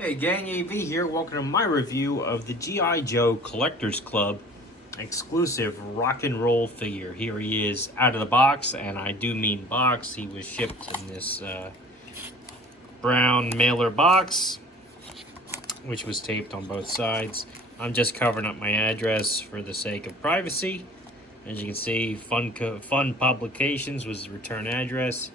Hey gang, AV here. Welcome to my review of the G.I. Joe Collectors Club exclusive rock and roll figure. Here he is out of the box, and I do mean box. He was shipped in this brown mailer box, which was taped on both sides. I'm just covering up my address for the sake of privacy. As you can see, Fun Publications was the return address.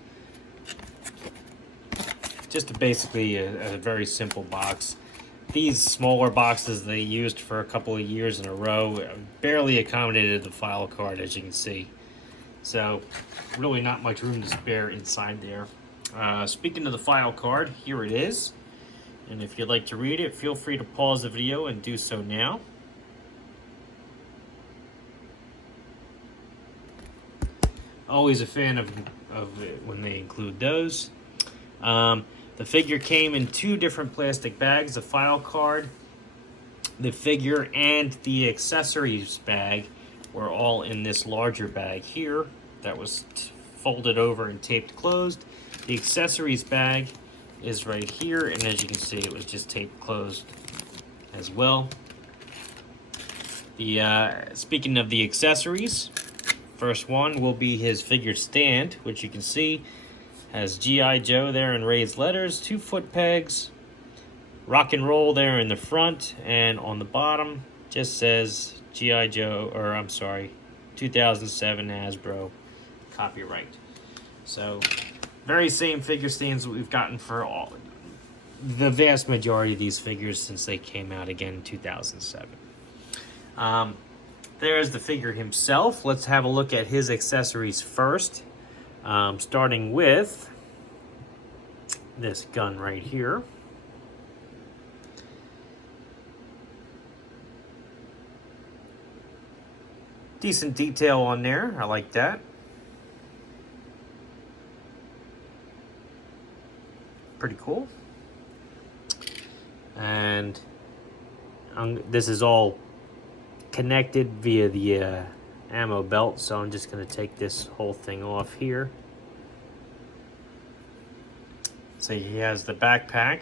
Just basically a very simple box. These smaller boxes they used for a couple of years in a row barely accommodated the file card, as you can see. So really not much room to spare inside there. Speaking of the file card, here it is. And if you'd like to read it, feel free to pause the video and do so now. Always a fan of when they include those. The figure came in two different plastic bags, the file card, the figure, and the accessories bag were all in this larger bag here that was folded over and taped closed. The accessories bag is right here, and as you can see, it was just taped closed as well. Speaking of the accessories, first one will be his figure stand, which you can see has G.I. Joe there in raised letters, 2 foot pegs, rock and roll there in the front, and on the bottom just says G.I. Joe, or I'm sorry, 2007 Hasbro copyright. So, very same figure stands that we've gotten for the vast majority of these figures since they came out again in 2007. There's the figure himself. Let's have a look at his accessories first. Starting with this gun right here. Decent detail on there. I like that. Pretty cool. And this is all connected via the ammo belt, so I'm just going to take this whole thing off here. So he has the backpack,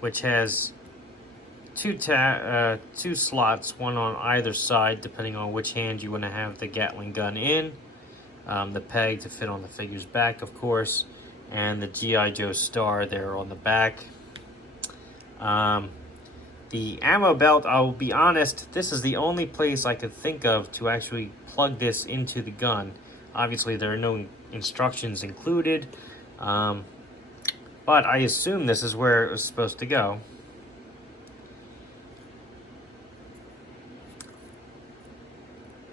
which has two slots, one on either side, depending on which hand you want to have the Gatling gun in. The peg to fit on the figure's back, of course, and the G.I. Joe star there on the back. The ammo belt, I'll be honest, this is the only place I could think of to actually plug this into the gun. Obviously, there are no instructions included, but I assume this is where it was supposed to go.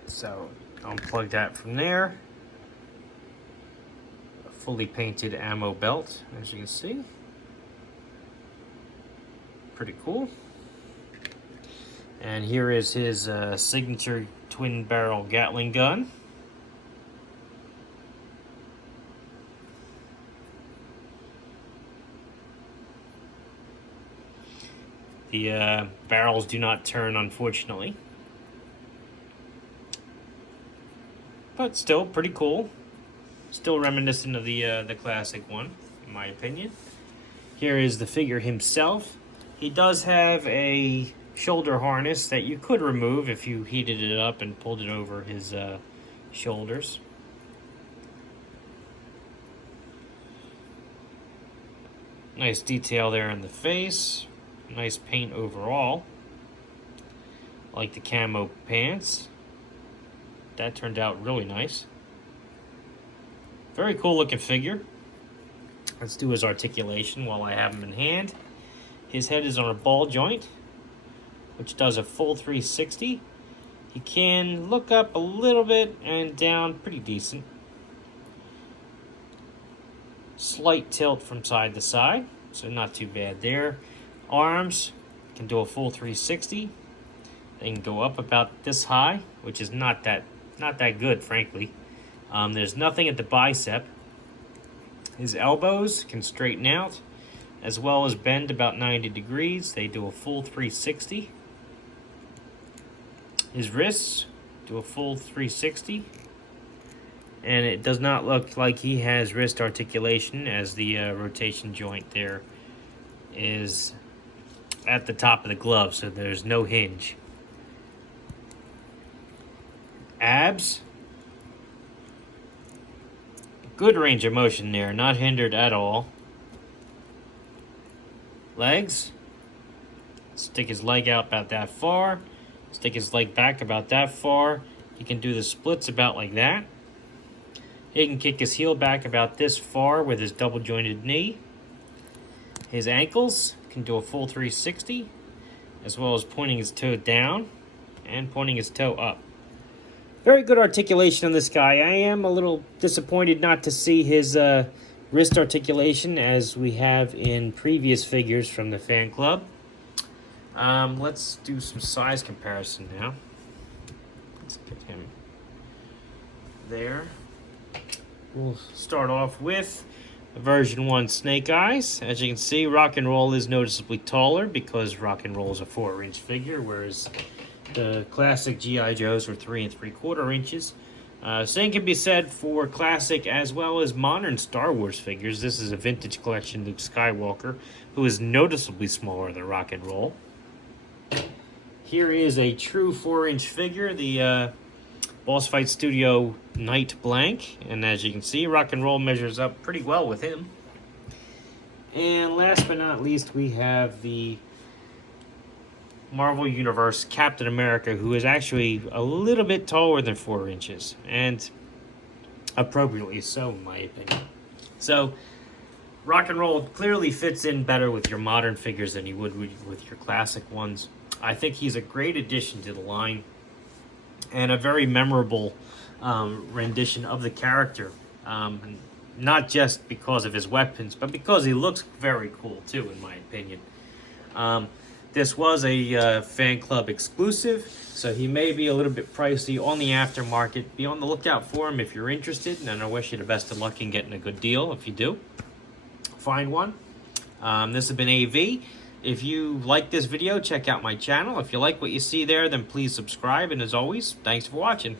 So, unplug that from there. A fully painted ammo belt, as you can see. Pretty cool. And here is his signature twin barrel Gatling gun. The barrels do not turn, unfortunately. But still pretty cool. Still reminiscent of the classic one, in my opinion. Here is the figure himself. He does have a shoulder harness that you could remove if you heated it up and pulled it over his shoulders. Nice detail there in the face. Nice paint overall. I like the camo pants. That turned out really nice. Very cool looking figure. Let's do his articulation while I have him in hand. His head is on a ball joint, which does a full 360. He can look up a little bit and down pretty decent. Slight tilt from side to side, so not too bad there. Arms can do a full 360. They can go up about this high, which is not that good, frankly. There's nothing at the bicep. His elbows can straighten out, as well as bend about 90 degrees. They do a full 360. His wrists do a full 360. And it does not look like he has wrist articulation, as the rotation joint there is at the top of the glove, so there's no hinge. Abs, good range of motion there, not hindered at all. Legs, stick his leg out about that far, stick his leg back about that far. He can do the splits about like that. He can kick his heel back about this far with his double jointed knee. His ankles can do a full 360, as well as pointing his toe down and pointing his toe up. Very good articulation on this guy. I am a little disappointed not to see his wrist articulation as we have in previous figures from the fan club. Let's do some size comparison now. Let's get him there. We'll start off with version 1 Snake Eyes. As you can see, Rock and Roll is noticeably taller because Rock and Roll is a 4-inch figure, whereas the classic G.I. Joes were 3 3/4 inches. Same can be said for classic as well as modern Star Wars figures. This is a vintage collection Luke Skywalker, who is noticeably smaller than Rock and Roll. Here is a true 4-inch figure, the Boss Fight Studio Night Blank. And as you can see, Rock and Roll measures up pretty well with him. And last but not least, we have the Marvel Universe Captain America, who is actually a little bit taller than 4 inches, and appropriately so, in my opinion. So, Rock and Roll clearly fits in better with your modern figures than you would with your classic ones. I think he's a great addition to the line, and a very memorable rendition of the character. Not just because of his weapons, but because he looks very cool, too, in my opinion. This was a fan club exclusive, so he may be a little bit pricey on the aftermarket. Be on the lookout for him if you're interested, and I wish you the best of luck in getting a good deal if you do find one. This has been AV. If you like this video, check out my channel. If you like what you see there, then please subscribe, and as always, thanks for watching.